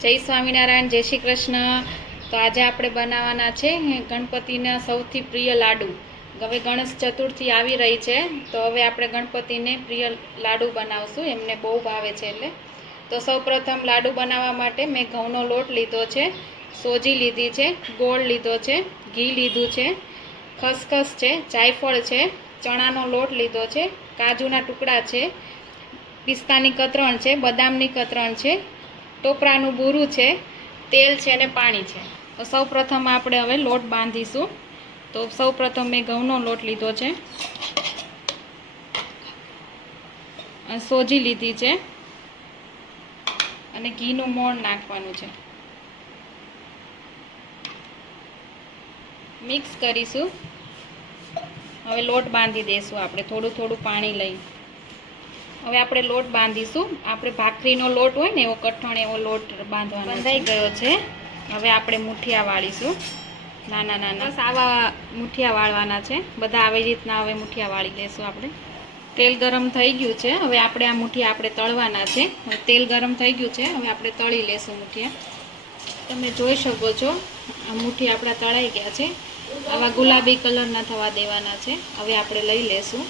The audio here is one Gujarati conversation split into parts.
જય સ્વામિનારાયણ, જય શ્રી કૃષ્ણ। તો આજે આપણે બનાવવાના છે ગણપતિના સૌથી પ્રિય લાડુ। હવે ગણેશ ચતુર્થી આવી રહી છે, તો હવે આપણે ગણપતિને પ્રિય લાડુ બનાવશું, એમને બહુ ભાવે છે એટલે। તો સૌપ્રથમ લાડુ બનાવવા માટે મેં ઘઉંનો લોટ લીધો છે, સોજી લીધી છે, ગોળ લીધો છે, ઘી લીધું છે, ખસખસ છે, જાયફળ છે, ચણાનો લોટ લીધો છે, કાજુના ટુકડા છે, પિસ્તાની કતરણ છે, બદામની કતરણ છે, ટોપરાનું બૂરું છે, તેલ છે અને પાણી છે। તો સૌપ્રથમ આપણે હવે લોટ બાંધીશું। તો સૌપ્રથમ મેં ઘઉંનો લોટ લીધો છે, સોજી લીધી છે અને ઘીનું મોણ નાખવાનું છે, મિક્સ કરીશું। હવે લોટ બાંધી દઈશું આપણે થોડું થોડું પાણી લઈ। હવે આપણે લોટ બાંધીશું। આપણે ભાખરીનો લોટ હોય ને એવો કઠણ એવો લોટ બાંધવાનો બંધાઈ ગયો છે। હવે આપણે મુઠિયા વાળીશું, નાના નાના બસ આવા મુઠિયા વાળવાના છે બધા। આવી રીતના હવે મુઠિયા વાળી લેશું આપણે। તેલ ગરમ થઈ ગયું છે, હવે આપણે આ મુઠિયા આપણે તળવાના છે। હવે તેલ ગરમ થઈ ગયું છે, હવે આપણે તળી લેશું મુઠિયા। તમે જોઈ શકો છો આ મુઠિયા આપણા તળાઈ ગયા છે, આવા ગુલાબી કલરના થવા દેવાના છે। હવે આપણે લઈ લેશું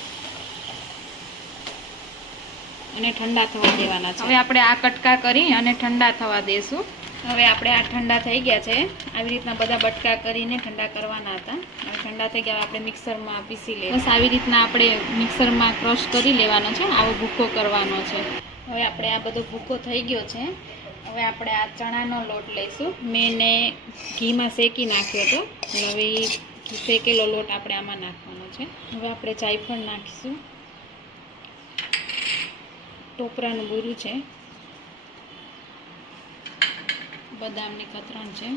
અને ઠંડા થવા દેવાના છે। હવે આપણે આ કટકા કરી અને ઠંડા થવા દેશું। હવે આપણે આ ઠંડા થઈ ગયા છે, આવી રીતના બધા બટકા કરીને ઠંડા કરવાના હતા। હવે ઠંડા થઈ ગયા, આપણે મિક્સરમાં પીસી લઈએ। બસ આવી રીતના આપણે મિક્સરમાં ક્રશ કરી લેવાનો છે, આવો ભૂકો કરવાનો છે। હવે આપણે આ બધો ભૂકો થઈ ગયો છે। હવે આપણે આ ચણાનો લોટ લઈશું, મેં એને ઘીમાં શેકી નાખ્યો હતો। હવે શેકેલો લોટ આપણે આમાં નાખવાનો છે। હવે આપણે જાયફળ નાખીશું, ટોપરાનું બૂરું છે, બદામની કતરણ છે,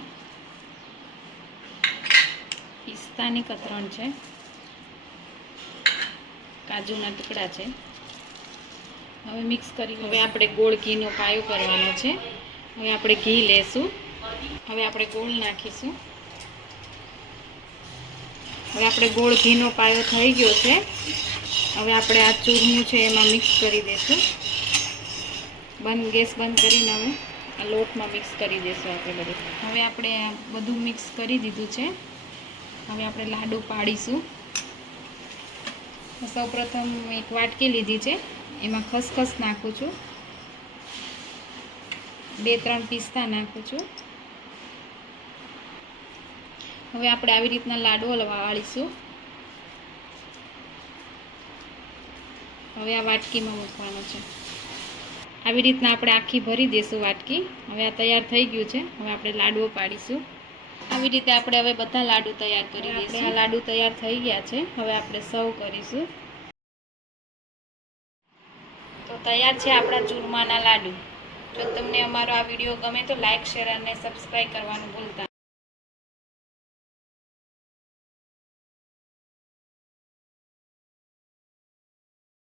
પિસ્તાની કતરણ છે, કાજુના ટુકડા છે। હવે મિક્સ કરી, હવે આપણે ગોળ ઘીનો પાયો કરવાનો છે। હવે આપણે ઘી લેશું, હવે આપણે ગોળ નાખીશું। હવે આપણે ગોળ ઘીનો પાયો થઈ ગયો છે, હવે આપણે આ ચૂરમું છે એમાં મિક્સ કરી દઈશું। ગેસ બંધ કરીને હવે આ લોટમાં મિક્સ કરી દઈશું આપણે બધું। હવે આપણે આ બધું મિક્સ કરી દીધું છે, હવે આપણે લાડુ પાડીશું। સૌપ્રથમ એક વાટકી લીધી છે, એમાં ખસખસ નાખું છું, 2-3 પિસ્તા નાખું છું। હવે આપણે આવી રીતના લાડુ વાળીશું। હવે આ વાટકીમાં મૂકવાનો છે, આવી રીતના આપણે આખી ભરી દઈશું વાટકી। હવે આ તૈયાર થઈ ગયું છે, હવે આપણે લાડુઓ પાડીશું। આવી રીતે આપણે હવે બધા લાડુ તૈયાર કરી દઈશું। આ લાડુ તૈયાર થઈ ગયા છે, હવે આપણે સર્વ કરીશું। તો તૈયાર છે આપણા ચૂરમાના લાડુ। જો તમને અમારો આ વિડીયો ગમે તો લાઈક, શેર અને સબસ્ક્રાઈબ કરવાનું ભૂલતા